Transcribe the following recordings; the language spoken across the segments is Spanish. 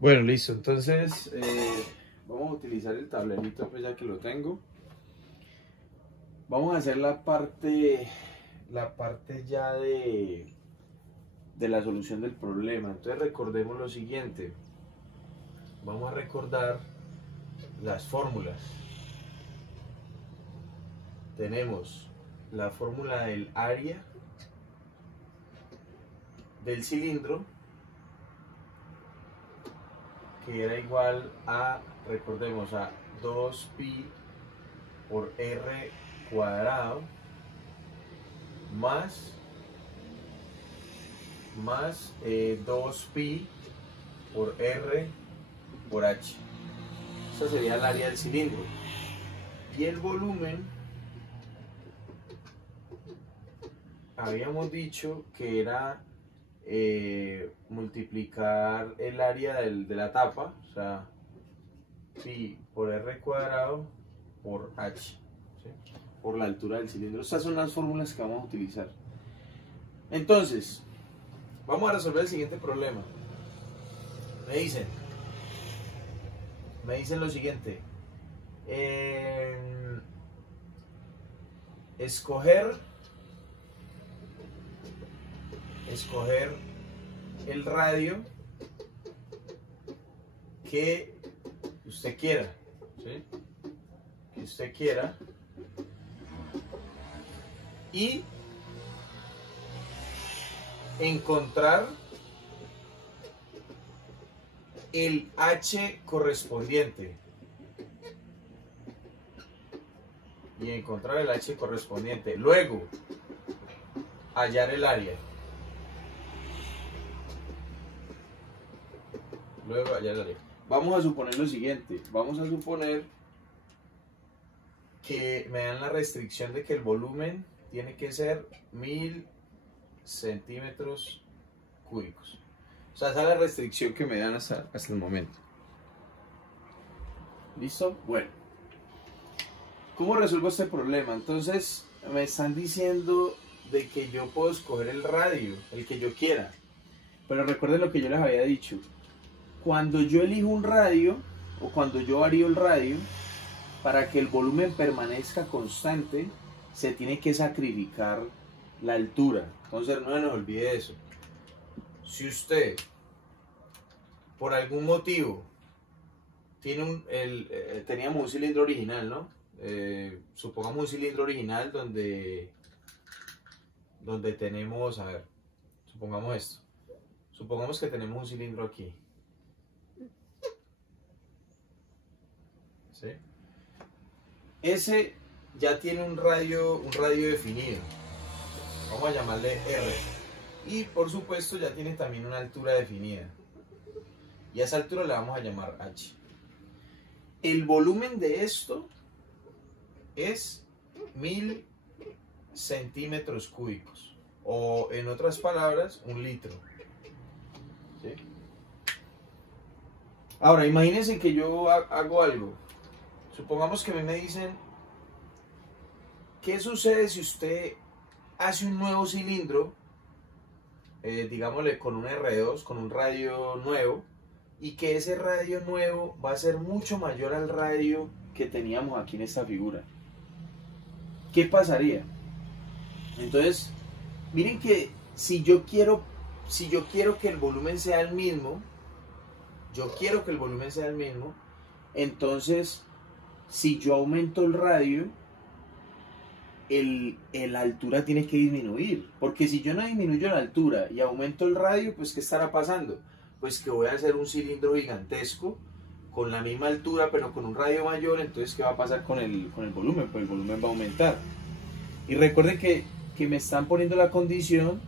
Bueno, listo. Entonces, vamos a utilizar el tablerito, pues ya que lo tengo. Vamos a hacer la parte ya de la solución del problema. Entonces, recordemos lo siguiente. Vamos a recordar las fórmulas. Tenemos la fórmula del área del cilindro, que era igual a, recordemos, a 2pi por r cuadrado más 2pi por r por h. Esa sería el área del cilindro. Y el volumen, habíamos dicho que era multiplicar el área de la tapa, o sea, pi por r cuadrado por h, ¿sí? Por la altura del cilindro. Estas son las fórmulas que vamos a utilizar. Entonces, vamos a resolver el siguiente problema. Me dicen lo siguiente: escoger el radio que usted quiera, ¿sí? Que usted quiera, y encontrar el H correspondiente. Luego, hallar el área. Vamos a suponer lo siguiente. Vamos a suponer que me dan la restricción de que el volumen tiene que ser 1000 centímetros cúbicos. O sea, esa es la restricción que me dan hasta el momento. ¿Listo? Bueno. ¿Cómo resuelvo este problema? Entonces, me están diciendo de que yo puedo escoger el radio, el que yo quiera. Pero recuerden lo que yo les había dicho. Cuando yo elijo un radio, o cuando yo varío el radio, para que el volumen permanezca constante, se tiene que sacrificar la altura. Entonces, no se nos olvide eso. Si usted, por algún motivo, teníamos un cilindro original, ¿no? Supongamos un cilindro original donde tenemos, a ver, supongamos esto. Supongamos que tenemos un cilindro aquí. ¿Sí? Ese ya tiene un radio definido. Vamos a llamarle R. Y por supuesto ya tiene también una altura definida. Y a esa altura le vamos a llamar H. El volumen de esto es 1000 centímetros cúbicos. O en otras palabras, 1 litro. ¿Sí? Ahora, imagínense que yo hago algo. Supongamos que me dicen, ¿qué sucede si usted hace un nuevo cilindro, digámosle con un R2, con un radio nuevo, y que ese radio nuevo va a ser mucho mayor al radio que teníamos aquí en esta figura? ¿Qué pasaría? Entonces, miren que si yo quiero que el volumen sea el mismo, entonces, si yo aumento el radio, la altura tiene que disminuir. Porque si yo no disminuyo la altura y aumento el radio, pues ¿qué estará pasando? Pues que voy a hacer un cilindro gigantesco con la misma altura pero con un radio mayor. Entonces, ¿qué va a pasar con el volumen? Pues el volumen va a aumentar. Y recuerden que me están poniendo la condición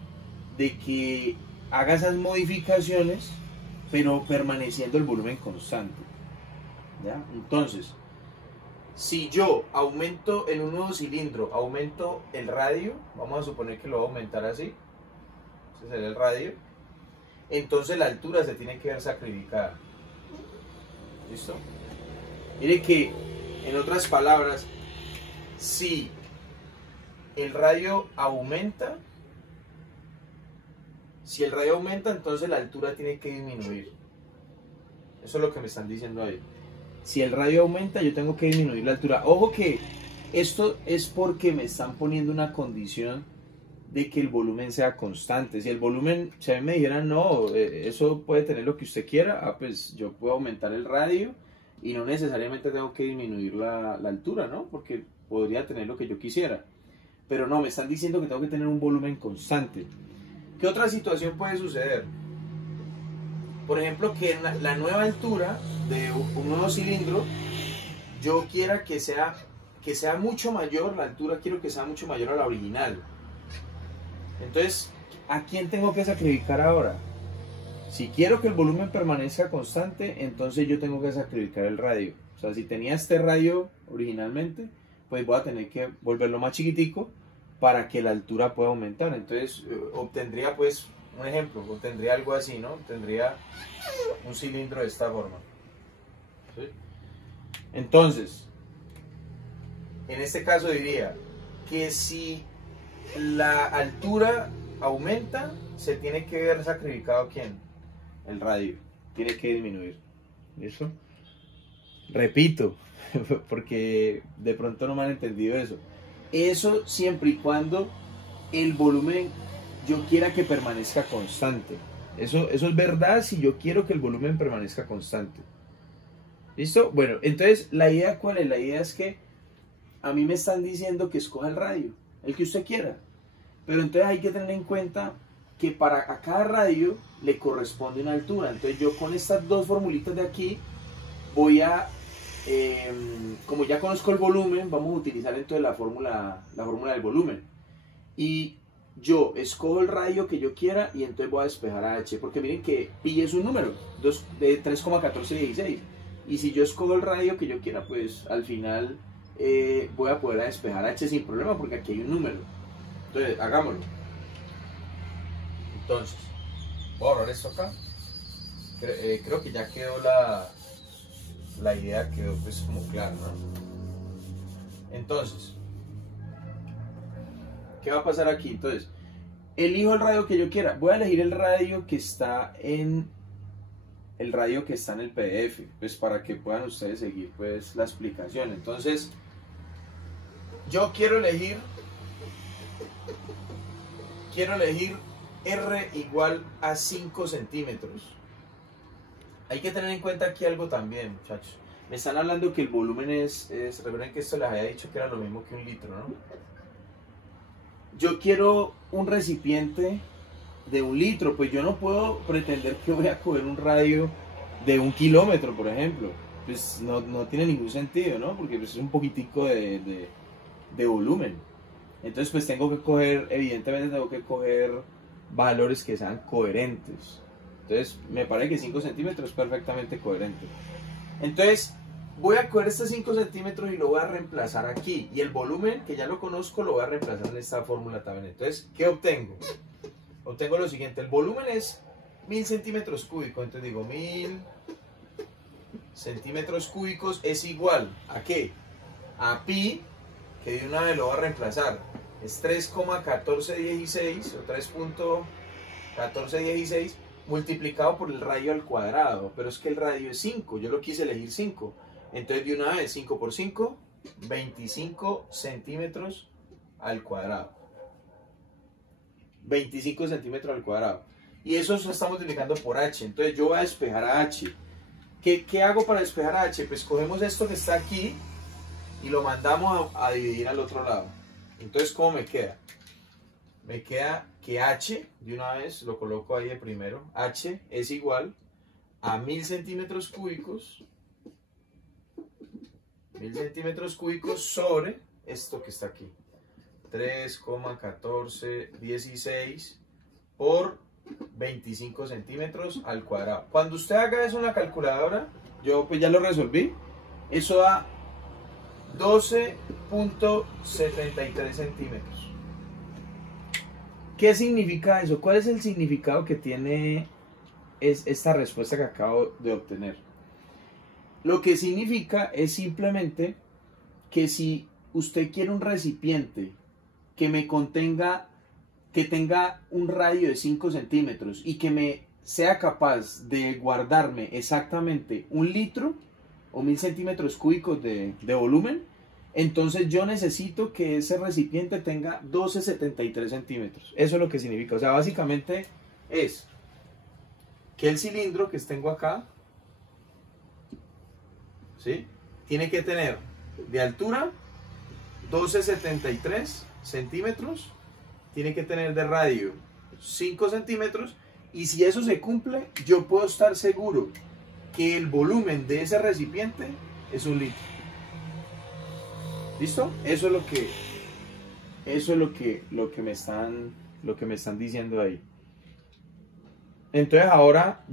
de que haga esas modificaciones pero permaneciendo el volumen constante. ¿Ya? Entonces, si yo aumento en un nuevo cilindro, aumento el radio, vamos a suponer que lo voy a aumentar así, ese sería el radio, entonces la altura se tiene que ver sacrificada. ¿Listo? Mire que, en otras palabras, si el radio aumenta, entonces la altura tiene que disminuir. Eso es lo que me están diciendo ahí. Si el radio aumenta, yo tengo que disminuir la altura. Ojo que esto es porque me están poniendo una condición de que el volumen sea constante. Si el volumen, si a mí me dijeran, no, eso puede tener lo que usted quiera, pues yo puedo aumentar el radio y no necesariamente tengo que disminuir la altura, ¿no? Porque podría tener lo que yo quisiera. Pero no, me están diciendo que tengo que tener un volumen constante. ¿Qué otra situación puede suceder? Por ejemplo, que en la nueva altura de un nuevo cilindro, yo quiera que sea mucho mayor, la altura quiero que sea mucho mayor a la original. Entonces, ¿a quién tengo que sacrificar ahora? Si quiero que el volumen permanezca constante, entonces yo tengo que sacrificar el radio. O sea, si tenía este radio originalmente, pues voy a tener que volverlo más chiquitico para que la altura pueda aumentar. Entonces, obtendría pues, un ejemplo, obtendría algo así, ¿no? Tendría un cilindro de esta forma. ¿Sí? Entonces, en este caso diría que si la altura aumenta, se tiene que ver sacrificado ¿quién? El radio. Tiene que disminuir. ¿Listo? Repito, porque de pronto no me han entendido eso. Eso siempre y cuando el volumen yo quiera que permanezca constante. Eso es verdad si yo quiero que el volumen permanezca constante. ¿Listo? Bueno, entonces la idea ¿cuál es? La idea es que a mí me están diciendo que escoja el radio, el que usted quiera. Pero entonces hay que tener en cuenta que a cada radio le corresponde una altura. Entonces yo con estas dos formulitas de aquí voy a, como ya conozco el volumen, vamos a utilizar entonces la fórmula del volumen. Y yo escojo el radio que yo quiera y entonces voy a despejar a H. Porque miren que pi es un número, de 3,1416. Y si yo escojo el radio que yo quiera, pues al final voy a poder despejar H sin problema porque aquí hay un número. Entonces, hagámoslo. Entonces, voy a borrar esto acá. Creo que ya quedó la idea, quedó pues como clara, ¿no? Entonces, ¿qué va a pasar aquí? Entonces, elijo el radio que yo quiera. Voy a elegir el radio que está en el PDF, pues para que puedan ustedes seguir pues la explicación. Entonces, yo quiero elegir R igual a 5 centímetros. Hay que tener en cuenta aquí algo también, muchachos. Me están hablando que el volumen recuerden que esto les había dicho que era lo mismo que un litro, ¿no? Yo quiero un recipiente de 1 litro, pues yo no puedo pretender que voy a coger un radio de 1 kilómetro, por ejemplo. Pues no tiene ningún sentido, ¿no? Porque pues es un poquitico de volumen. Entonces pues evidentemente tengo que coger valores que sean coherentes. Entonces me parece que 5 centímetros es perfectamente coherente. Entonces voy a coger estos 5 centímetros y lo voy a reemplazar aquí. Y el volumen, que ya lo conozco, lo voy a reemplazar en esta fórmula también. Entonces, ¿qué obtengo? Obtengo lo siguiente. El volumen es 1000 centímetros cúbicos. Entonces digo 1000 centímetros cúbicos es igual ¿a qué? A pi, que de una vez lo voy a reemplazar. Es 3,1416 o 3,1416 multiplicado por el radio al cuadrado. Pero es que el radio es 5. Yo lo quise elegir 5. Entonces de una vez 5 por 5, 25 centímetros al cuadrado. 25 centímetros al cuadrado. Y eso se está multiplicando por H. Entonces yo voy a despejar a H. ¿Qué hago para despejar a H? Pues cogemos esto que está aquí y lo mandamos a dividir al otro lado. Entonces, ¿cómo me queda? Me queda que H, de una vez lo coloco ahí de primero, H es igual a 1000 centímetros cúbicos. 1000 centímetros cúbicos sobre esto que está aquí. 3,1416 por 25 centímetros al cuadrado. Cuando usted haga eso en la calculadora, yo pues ya lo resolví, eso da 12,73 centímetros. ¿Qué significa eso? ¿Cuál es el significado que tiene esta respuesta que acabo de obtener? Lo que significa es simplemente que si usted quiere un recipiente que tenga un radio de 5 centímetros y que me sea capaz de guardarme exactamente 1 litro o 1000 centímetros cúbicos de volumen, entonces yo necesito que ese recipiente tenga 12,73 centímetros. Eso es lo que significa. O sea, básicamente es que el cilindro que tengo acá, ¿sí?, tiene que tener de altura 12,73 centímetros, tiene que tener de radio 5 centímetros, y si eso se cumple, yo puedo estar seguro que el volumen de ese recipiente es 1 litro. ¿Listo? Eso es lo que me están diciendo ahí. Entonces ahora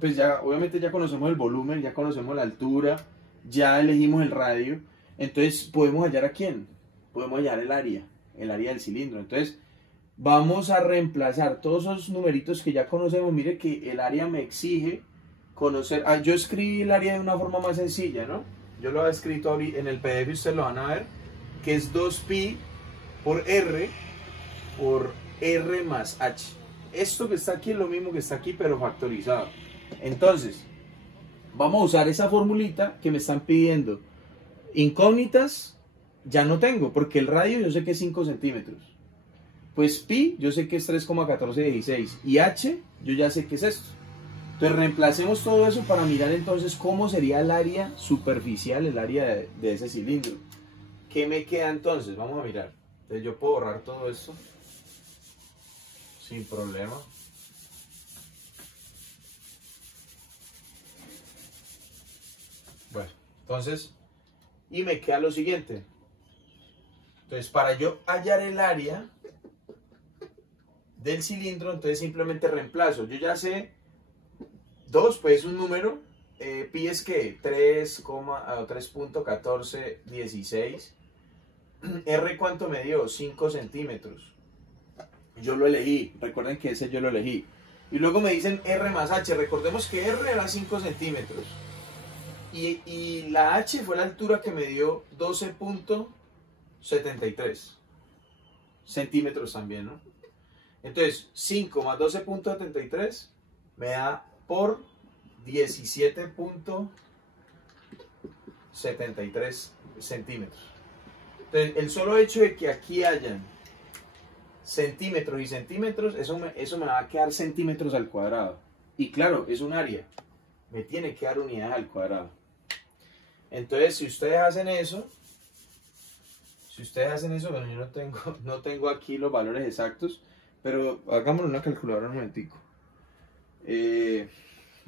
pues ya obviamente ya conocemos el volumen, ya conocemos la altura, ya elegimos el radio. Entonces podemos hallar ¿a quién? Podemos hallar el área del cilindro. Entonces vamos a reemplazar todos esos numeritos que ya conocemos. Mire que el área me exige conocer. Yo escribí el área de una forma más sencilla, ¿no? Yo lo he escrito ahorita en el PDF, ustedes lo van a ver, que es 2pi por R más H. Esto que está aquí es lo mismo que está aquí, pero factorizado. Entonces, vamos a usar esa formulita que me están pidiendo. Incógnitas ya no tengo, porque el radio yo sé que es 5 centímetros. Pues pi yo sé que es 3,1416. Y H yo ya sé que es esto. Entonces reemplacemos todo eso para mirar entonces cómo sería el área superficial, el área de ese cilindro. ¿Qué me queda entonces? Vamos a mirar. Entonces yo puedo borrar todo esto sin problema. Bueno, entonces, y me queda lo siguiente. Entonces, para yo hallar el área del cilindro, entonces simplemente reemplazo. Yo ya sé 2, pues es un número. Pi es que 3,1416. R, ¿cuánto me dio? 5 centímetros. Yo lo elegí. Recuerden que ese yo lo elegí. Y luego me dicen R más H. Recordemos que R era 5 centímetros. Y la H fue la altura que me dio 12,73 centímetros también, ¿no? Entonces, 5 más 12,73 me da por 17,73 centímetros. Entonces, el solo hecho de que aquí hayan centímetros y centímetros, eso me va a quedar centímetros al cuadrado. Y claro, es un área. Me tiene que dar unidades al cuadrado. Entonces, si ustedes hacen eso, bueno, yo no tengo aquí los valores exactos, pero hagámoslo en una calculadora un momentico.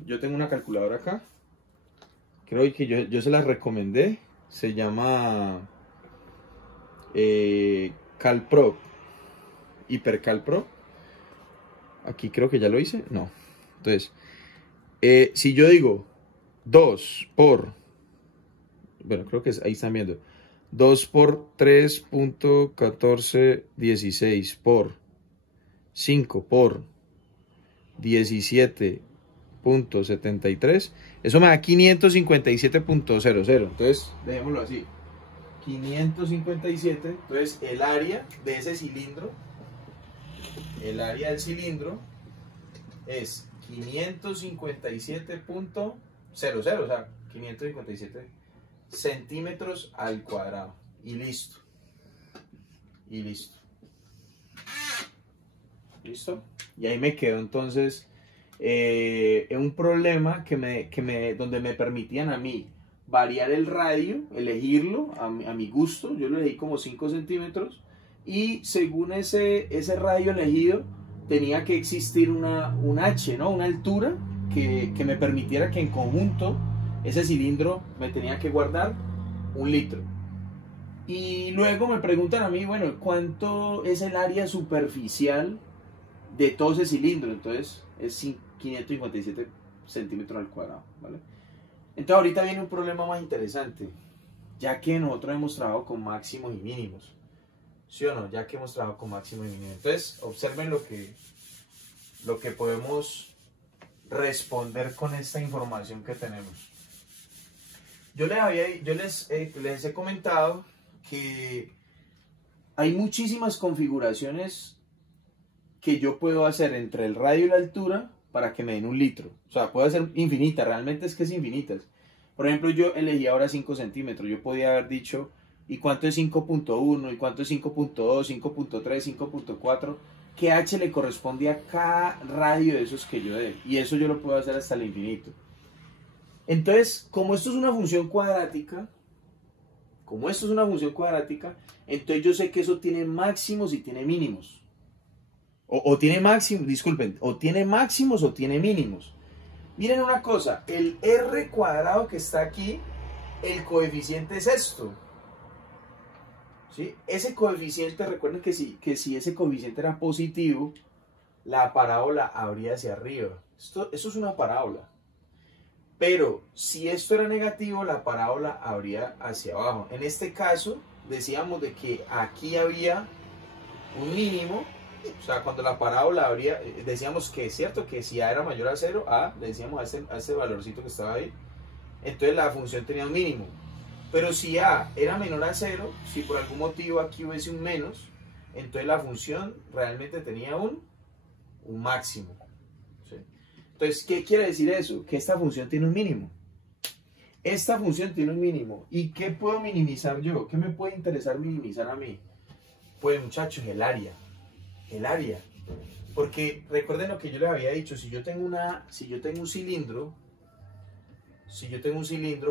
Yo tengo una calculadora acá. Creo que yo se la recomendé. Se llama CalPro, HiperCalPro. Aquí creo que ya lo hice. No. Entonces, si yo digo 2 por, bueno, creo que ahí están viendo, 2 por 3,1416 por 5 por 17,73, eso me da 557,00. Entonces, dejémoslo así. 557, entonces el área de ese cilindro, el área del cilindro es 557,00, o sea, 557 centímetros al cuadrado. Y listo. Y listo. ¿Listo? Y ahí me quedo entonces un problema donde me permitían a mí variar el radio, elegirlo a mi gusto. Yo lo elegí como 5 centímetros y según ese radio elegido tenía que existir un H, ¿no? Una altura que me permitiera que en conjunto ese cilindro me tenía que guardar 1 litro. Y luego me preguntan a mí, bueno, ¿cuánto es el área superficial de todo ese cilindro? Entonces es 557 centímetros al cuadrado, ¿vale? Entonces ahorita viene un problema más interesante, ya que nosotros hemos trabajado con máximos y mínimos, ¿sí o no? Ya que hemos trabajado con máximos y mínimos. Entonces observen lo que podemos responder con esta información que tenemos. Yo les he comentado que hay muchísimas configuraciones que yo puedo hacer entre el radio y la altura para que me den 1 litro. O sea, puede ser infinita, realmente es que es infinita. Por ejemplo, yo elegí ahora 5 centímetros. Yo podía haber dicho, ¿y cuánto es 5.1? ¿Y cuánto es 5.2? 5.3, 5.4. ¿Qué h le corresponde a cada radio de esos que yo dé? Y eso yo lo puedo hacer hasta el infinito. Entonces, como esto es una función cuadrática, entonces yo sé que eso tiene máximos y tiene mínimos. O tiene máximos, disculpen, o tiene máximos o tiene mínimos. Miren una cosa, el r cuadrado que está aquí, el coeficiente es esto. ¿Sí? Ese coeficiente, recuerden que si ese coeficiente era positivo, la parábola habría hacia arriba. Eso es una parábola. Pero si esto era negativo, la parábola habría hacia abajo. En este caso, decíamos de que aquí había un mínimo. O sea, cuando la parábola habría, decíamos que es cierto que si a era mayor a 0, a, le decíamos a este valorcito que estaba ahí, entonces la función tenía un mínimo. Pero si a era menor a 0, si por algún motivo aquí hubiese un menos, entonces la función realmente tenía un máximo. ¿Sí? Entonces, ¿qué quiere decir eso? Que esta función tiene un mínimo. Esta función tiene un mínimo. ¿Y qué puedo minimizar yo? ¿Qué me puede interesar minimizar a mí? Pues muchachos, el área. El área. Porque recuerden lo que yo les había dicho, si yo tengo un cilindro,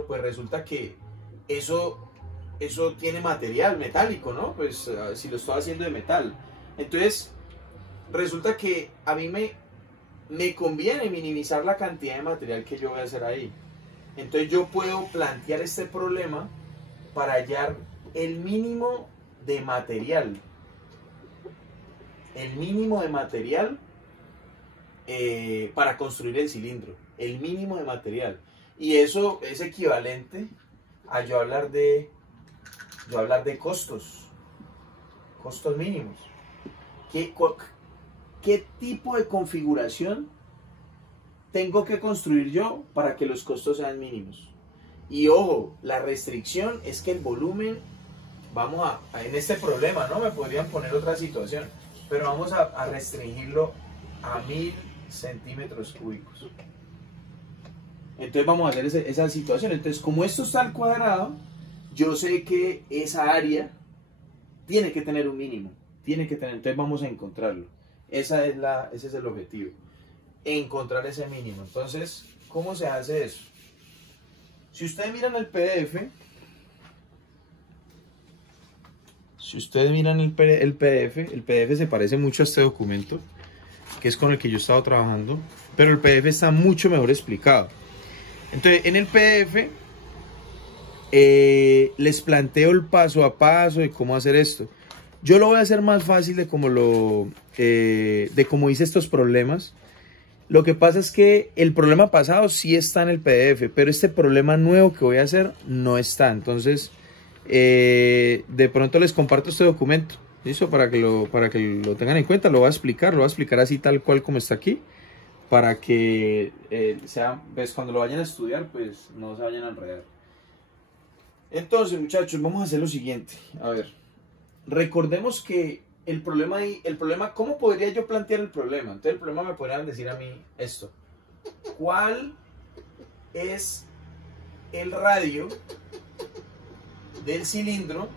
pues resulta que eso tiene material metálico, ¿no? Pues si lo estoy haciendo de metal. Entonces, resulta que a mí me conviene minimizar la cantidad de material que yo voy a hacer ahí. Entonces yo puedo plantear este problema para hallar el mínimo de material. El mínimo de material para construir el cilindro. El mínimo de material. Y eso es equivalente a yo hablar de costos. Costos mínimos. ¿Qué tipo de configuración tengo que construir yo para que los costos sean mínimos? Y ojo, la restricción es que el volumen, en este problema, ¿no? Me podrían poner otra situación, pero vamos a restringirlo a 1000 centímetros cúbicos. Entonces vamos a hacer esa situación. Entonces, como esto está al cuadrado, yo sé que esa área tiene que tener un mínimo. Entonces vamos a encontrarlo. Ese es el objetivo. Encontrar ese mínimo. Entonces, ¿cómo se hace eso? Si ustedes miran el PDF, el PDF se parece mucho a este documento, que es con el que yo he estado trabajando, pero el PDF está mucho mejor explicado. Entonces, en el PDF les planteo el paso a paso de cómo hacer esto. Yo lo voy a hacer más fácil de cómo hice estos problemas. Lo que pasa es que el problema pasado sí está en el PDF, pero este problema nuevo que voy a hacer no está. Entonces, de pronto les comparto este documento, ¿listo? Para que lo tengan en cuenta. Lo voy a explicar así tal cual como está aquí, para que pues cuando lo vayan a estudiar, pues no se vayan a enredar. Entonces, muchachos, vamos a hacer lo siguiente. A ver, recordemos que el problema, ¿cómo podría yo plantear el problema? Entonces el problema me podrían decir a mí esto. ¿Cuál es el radio del cilindro?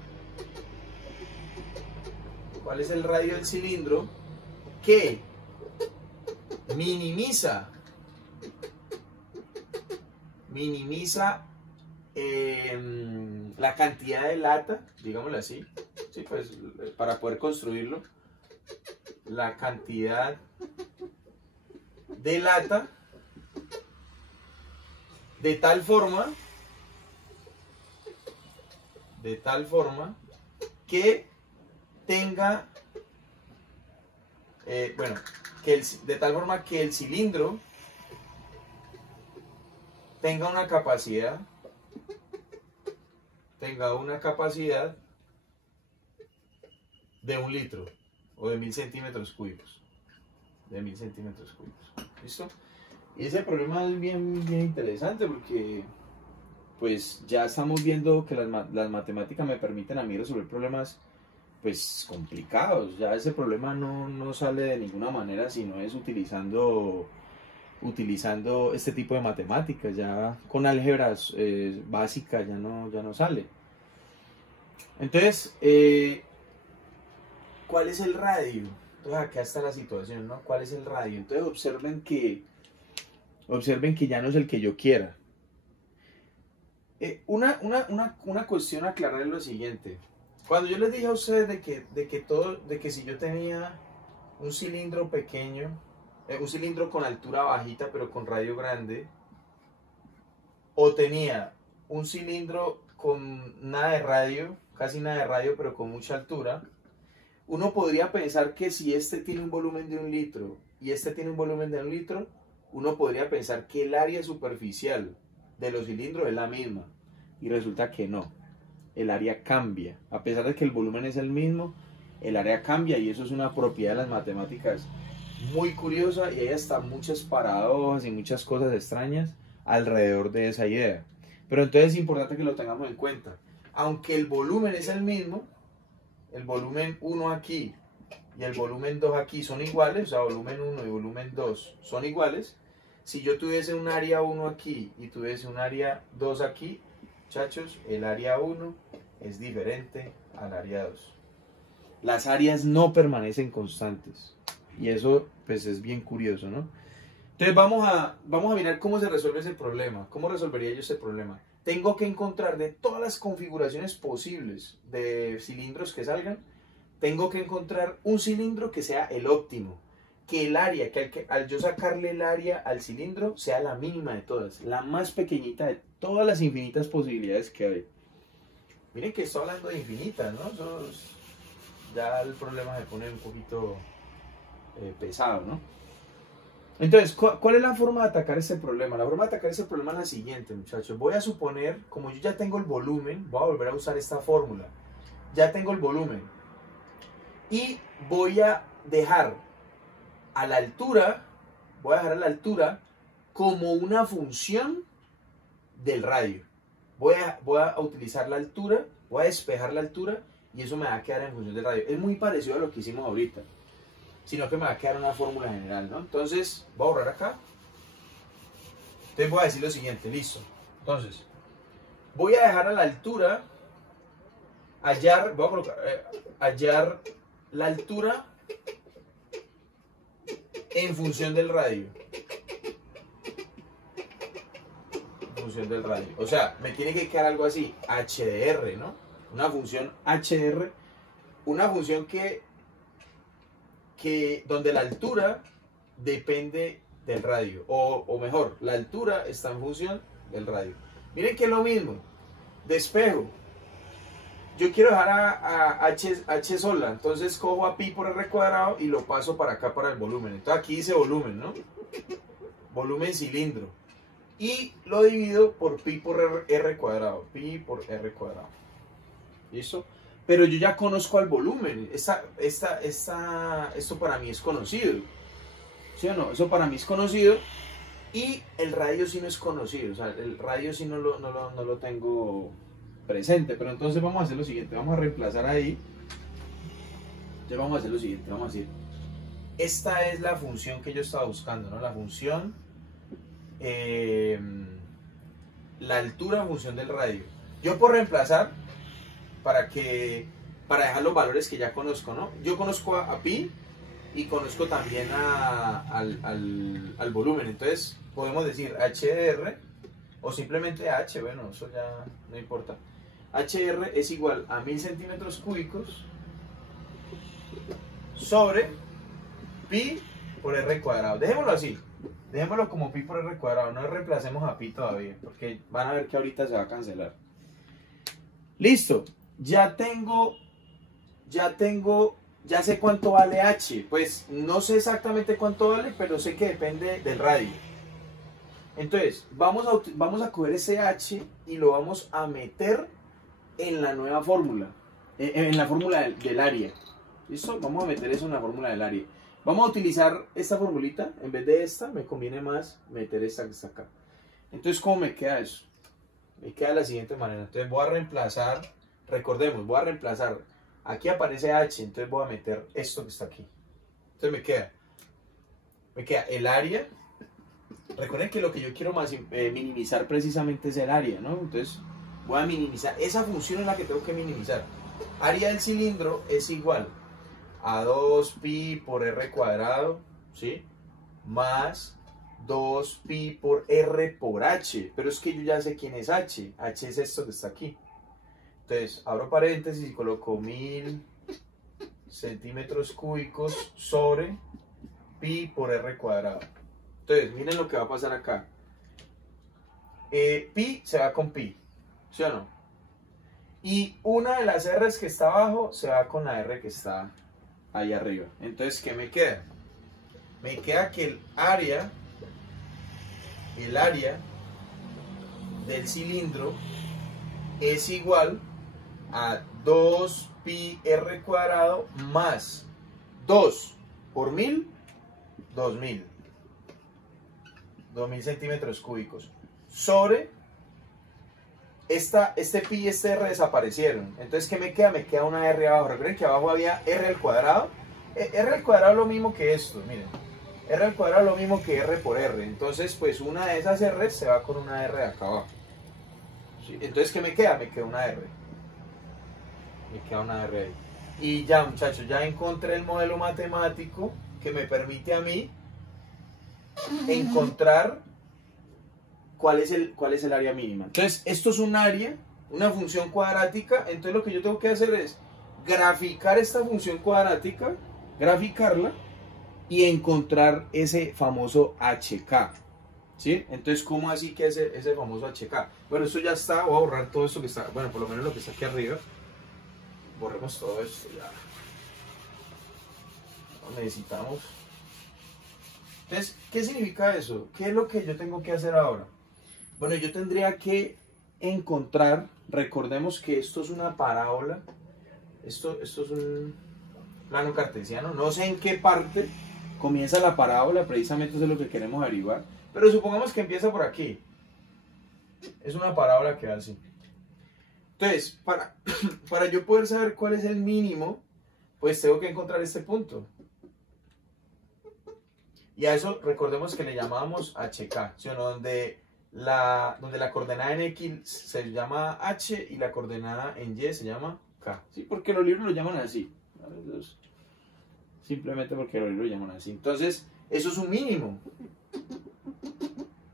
¿Cuál es el radio del cilindro que minimiza la cantidad de lata, digámoslo así, sí, pues para poder construirlo, la cantidad de lata de tal forma que tenga de tal forma que el cilindro tenga una capacidad de 1 litro o de 1000 centímetros cúbicos. ¿Listo? Y ese problema es bien interesante porque pues ya estamos viendo que las matemáticas me permiten a mí resolver problemas pues complicados. Ya ese problema no sale de ninguna manera si no es utilizando utilizando este tipo de matemáticas. Ya con álgebras básicas ya no sale. Entonces, ¿cuál es el radio? Entonces acá está la situación, ¿no? ¿Cuál es el radio? Entonces observen que ya no es el que yo quiera. Una cuestión a aclarar es lo siguiente. Cuando yo les dije a ustedes de que si yo tenía un cilindro pequeño, un cilindro con altura bajita pero con radio grande, o tenía un cilindro con nada de radio, casi nada de radio pero con mucha altura, uno podría pensar que si este tiene un volumen de 1 litro y este tiene un volumen de 1 litro, uno podría pensar que el área superficial de los cilindros es la misma, y resulta que no. El área cambia. A pesar de que el volumen es el mismo, el área cambia, y eso es una propiedad de las matemáticas muy curiosa, y hay hasta muchas paradojas y muchas cosas extrañas alrededor de esa idea. Pero entonces es importante que lo tengamos en cuenta. Aunque el volumen es el mismo, el volumen 1 aquí y el volumen 2 aquí son iguales, o sea, volumen 1 y volumen 2 son iguales. Si yo tuviese un área 1 aquí y tuviese un área 2 aquí, muchachos, el área 1 es diferente al área 2. Las áreas no permanecen constantes, y eso pues es bien curioso, ¿no? Entonces vamos a mirar cómo se resuelve ese problema. ¿Cómo resolvería yo ese problema? Tengo que encontrar de todas las configuraciones posibles de cilindros que salgan, tengo que encontrar un cilindro que sea el óptimo. Que el área, que al yo sacarle el área al cilindro sea la mínima de todas, la más pequeñita de todas las infinitas posibilidades que hay. Miren que estoy hablando de infinitas, ¿no? Ya el problema se pone un poquito pesado, ¿no? Entonces, ¿cuál es la forma de atacar ese problema? La forma de atacar ese problema es la siguiente, muchachos. Voy a suponer, como yo ya tengo el volumen, voy a volver a usar esta fórmula. Ya tengo el volumen. Y voy a dejar a la altura, como una función del radio. Voy a utilizar la altura, voy a despejar la altura, y eso me va a quedar en función del radio. Es muy parecido a lo que hicimos ahorita, sino que me va a quedar una fórmula general, ¿no? Entonces, voy a borrar acá. Entonces voy a decir lo siguiente, listo. Entonces, voy a dejar a la altura, voy a colocar, hallar la altura en función del radio. En función del radio. O sea, me tiene que quedar algo así, HDR, ¿no? Una función HDR, una función donde la altura depende del radio, o mejor, la altura está en función del radio. Miren que es lo mismo, despejo. Yo quiero dejar a H sola, entonces cojo a pi por r cuadrado y lo paso para acá para el volumen. Entonces aquí dice volumen, ¿no? Volumen cilindro. Y lo divido por pi por r cuadrado. Pi por r cuadrado. ¿Listo? Pero yo ya conozco al volumen. Esto para mí es conocido. ¿Sí o no? Eso para mí es conocido. Y el radio sí no es conocido. O sea, el radio sí no lo tengo presente. Pero entonces vamos a hacer lo siguiente. Vamos a reemplazar ahí. Entonces vamos a hacer lo siguiente. Vamos a decir, esta es la función que yo estaba buscando, ¿no? La función, la altura en función del radio. Yo por reemplazar, para dejar los valores que ya conozco, ¿no? Yo conozco a pi y conozco también al volumen. Entonces podemos decir HDR o simplemente H, bueno, eso ya no importa. HR es igual a 1000 centímetros cúbicos sobre pi por r cuadrado. Dejémoslo así, dejémoslo como pi por r cuadrado, no reemplacemos a pi todavía, porque van a ver que ahorita se va a cancelar. Listo, ya sé cuánto vale H. Pues no sé exactamente cuánto vale, pero sé que depende del radio. Entonces, vamos a coger ese H y lo vamos a meter en la nueva fórmula, en la fórmula del área. ¿Listo? Vamos a meter eso en la fórmula del área. Vamos a utilizar esta formulita, en vez de esta, me conviene más meter esta que está acá. Entonces, ¿cómo me queda eso? Me queda de la siguiente manera. Entonces voy a reemplazar, recordemos, voy a reemplazar, aquí aparece H, entonces voy a meter esto que está aquí. Entonces me queda el área Recuerden que lo que yo quiero minimizar precisamente es el área, ¿no? Entonces voy a minimizar, esa función es la que tengo que minimizar. Área del cilindro es igual a 2pi por r cuadrado, ¿sí? Más 2pi por r por h, pero es que yo ya sé quién es h es esto que está aquí. Entonces abro paréntesis y coloco 1000 centímetros cúbicos sobre pi por r cuadrado. Entonces miren lo que va a pasar acá. Pi se va con pi, ¿sí o no? Y una de las r's que está abajo se va con la r que está ahí arriba. Entonces, ¿qué me queda? Me queda que el área del cilindro es igual a 2pi r cuadrado más 2 por 1000, 2000 centímetros cúbicos sobre este pi y este r desaparecieron. Entonces, ¿qué me queda? Me queda una r abajo. Recuerden que abajo había r al cuadrado. R al cuadrado es lo mismo que esto, miren. R al cuadrado es lo mismo que r por r. Entonces, pues una de esas r se va con una r de acá abajo. ¿Sí? Entonces, ¿qué me queda? Me queda una r. Me queda una r ahí. Y ya, muchachos, ya encontré el modelo matemático que me permite a mí encontrar cuál es el área mínima. Entonces, esto es un área, una función cuadrática. Entonces, lo que yo tengo que hacer es graficar esta función cuadrática, graficarla y encontrar ese famoso HK. ¿Sí? Entonces, ¿cómo así que ese famoso HK? Bueno, esto ya está. Voy a borrar todo esto que está, bueno, por lo menos lo que está aquí arriba. Borremos todo esto ya. No necesitamos. Entonces, ¿qué significa eso? ¿Qué es lo que yo tengo que hacer ahora? Bueno, yo tendría que encontrar, recordemos que esto es una parábola, esto es un plano cartesiano, no sé en qué parte comienza la parábola, precisamente eso es lo que queremos averiguar, pero supongamos que empieza por aquí, es una parábola que va así. Entonces, para yo poder saber cuál es el mínimo, pues tengo que encontrar este punto. Y a eso recordemos que le llamábamos HK, ¿sí o no? Donde la coordenada en X se llama H y la coordenada en Y se llama K. ¿Sí? Porque los libros lo llaman así. Simplemente porque los libros lo llaman así. Entonces, eso es un mínimo.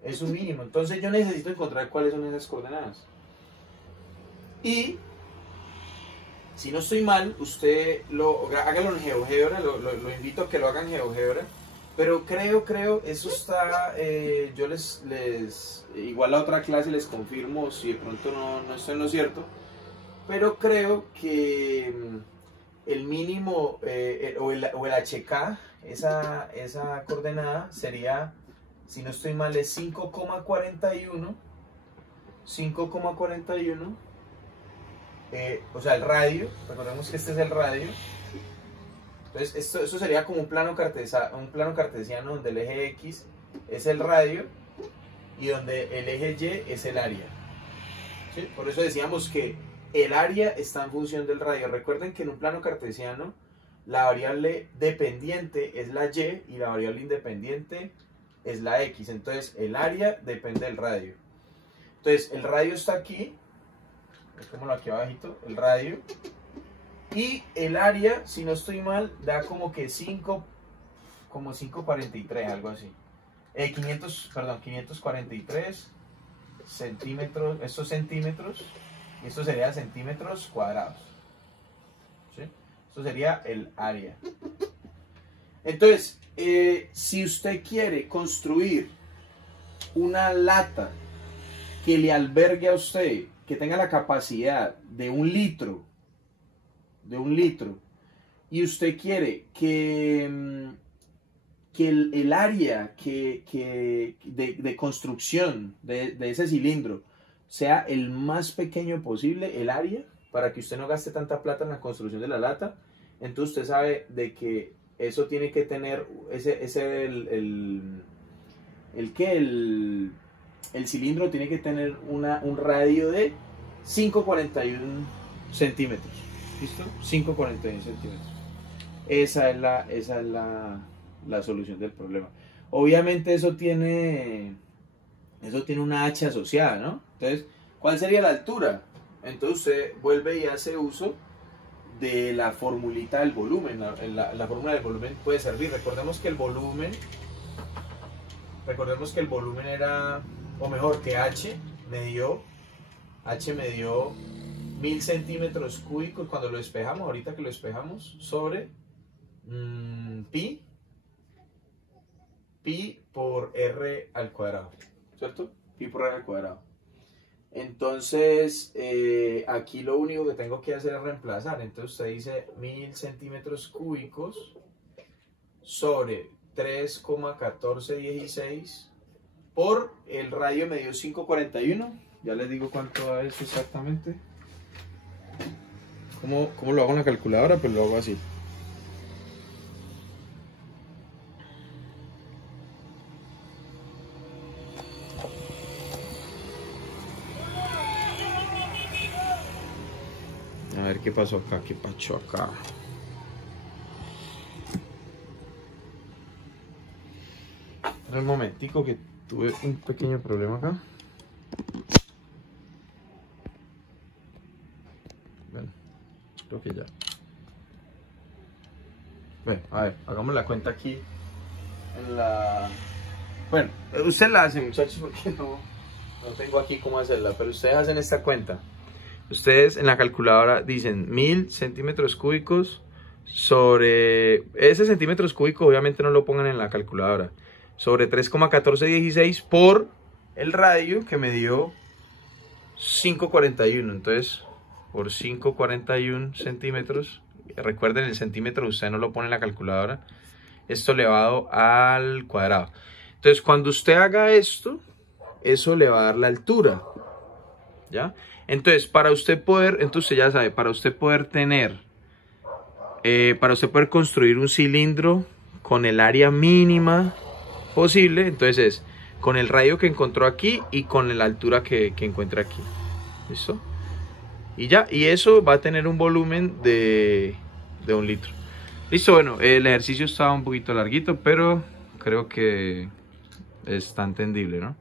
Es un mínimo. Entonces yo necesito encontrar cuáles son esas coordenadas. Y si no estoy mal, usted hágalo en GeoGebra, lo invito a que lo hagan en GeoGebra. Pero creo, eso está, yo igual la otra clase les confirmo si de pronto no estoy en lo cierto, pero creo que el mínimo o el HK, esa coordenada sería, si no estoy mal, es 5,41, o sea el radio, recordemos que este es el radio. Entonces esto sería como un plano cartesiano donde el eje X es el radio y donde el eje Y es el área. ¿Sí? Por eso decíamos que el área está en función del radio. Recuerden que en un plano cartesiano la variable dependiente es la Y y la variable independiente es la X. Entonces el área depende del radio. Entonces el radio está aquí, dejémoslo aquí abajito, el radio. Y el área, si no estoy mal, da como que 543, algo así. 543 centímetros, estos centímetros, y esto sería centímetros cuadrados. ¿Sí? Esto sería el área. Entonces, si usted quiere construir una lata que le albergue a usted, que tenga la capacidad de 1 litro, y usted quiere que el área de construcción de ese cilindro sea el más pequeño posible, el área, para que usted no gaste tanta plata en la construcción de la lata, entonces usted sabe de que eso tiene que tener el cilindro tiene que tener un radio de 5,41 centímetros. ¿Listo? 5,41 centímetros. Esa es la solución del problema. Obviamente eso tiene una h asociada, ¿no? Entonces, ¿cuál sería la altura? Entonces usted vuelve y hace uso de la formulita del volumen. La fórmula del volumen puede servir. Recordemos que el volumen era, o mejor, que H me dio 1000 centímetros cúbicos cuando lo despejamos, ahorita que lo despejamos, sobre pi por r al cuadrado, ¿cierto? Pi por r al cuadrado. Entonces, aquí lo único que tengo que hacer es reemplazar. Entonces usted dice 1000 centímetros cúbicos sobre 3,1416 por el radio me dio 541. Ya les digo cuánto es exactamente. ¿Cómo lo hago en la calculadora? Pues lo hago así. A ver qué pasó acá, qué pasó acá. Un momentico que tuve un pequeño problema acá. Bueno, creo que ya. Bueno, a ver, hagamos la cuenta aquí en la... Bueno, usted la hace, muchachos, porque no tengo aquí cómo hacerla, pero ustedes hacen esta cuenta. Ustedes en la calculadora dicen 1000 centímetros cúbicos sobre... Ese centímetros cúbicos obviamente no lo pongan en la calculadora. Sobre 3,1416 por el radio que me dio 541. Entonces, por 541 centímetros, recuerden el centímetro usted no lo pone en la calculadora, esto elevado al cuadrado. Entonces, cuando usted haga esto, eso le va a dar la altura, ¿ya? Entonces, para usted poder, entonces ya sabe, para usted poder construir un cilindro con el área mínima posible, entonces es con el radio que encontró aquí y con la altura que encuentra aquí. ¿Listo? Y ya, y eso va a tener un volumen de 1 litro. Listo, bueno, el ejercicio estaba un poquito larguito, pero creo que está entendible, ¿no?